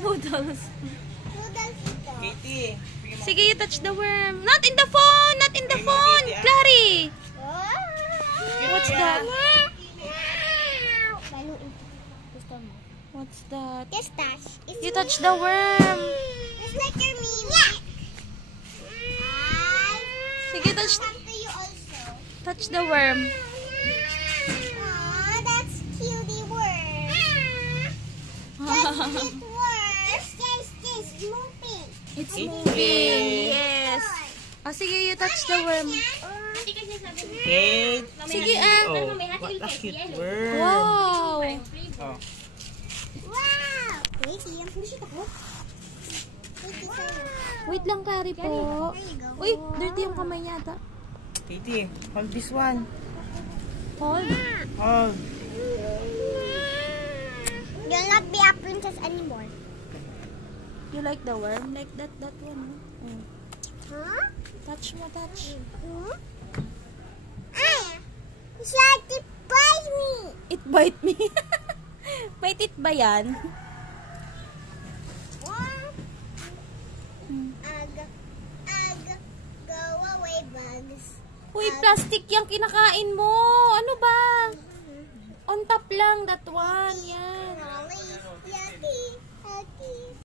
Noodles. Noodles ito. Katie. Sige, you touch the worm. Not in the phone! Not in the phone! Clary! What's that? Gusto mo? What's that? Just touch. It's You touch the worm. It's like your mimi. Sige, touch, Come to you also. touch the worm. Aw, that's cutie worm. That's cute worm. It's moving. It's It's moving. big. Yes. Oh, sige, you touch the worm. Kate. Sige, Oh, what a cute worm. Wow. Oh. Wow! Wait, hindi siya takot. Wait lang, Kari po. Uy, dirty yung kamay niya ata. Katie, hold this one. Hold. Hold. You'll not be a princess anymore. You like the worm? Like that one. Mm. Huh? Touch mo, touch. It's like it bites me. It bite me. Bite it ba yan? Go away, bugs. Uy, plastic yung kinakain mo. Ano ba? On top lang, that one. Yan.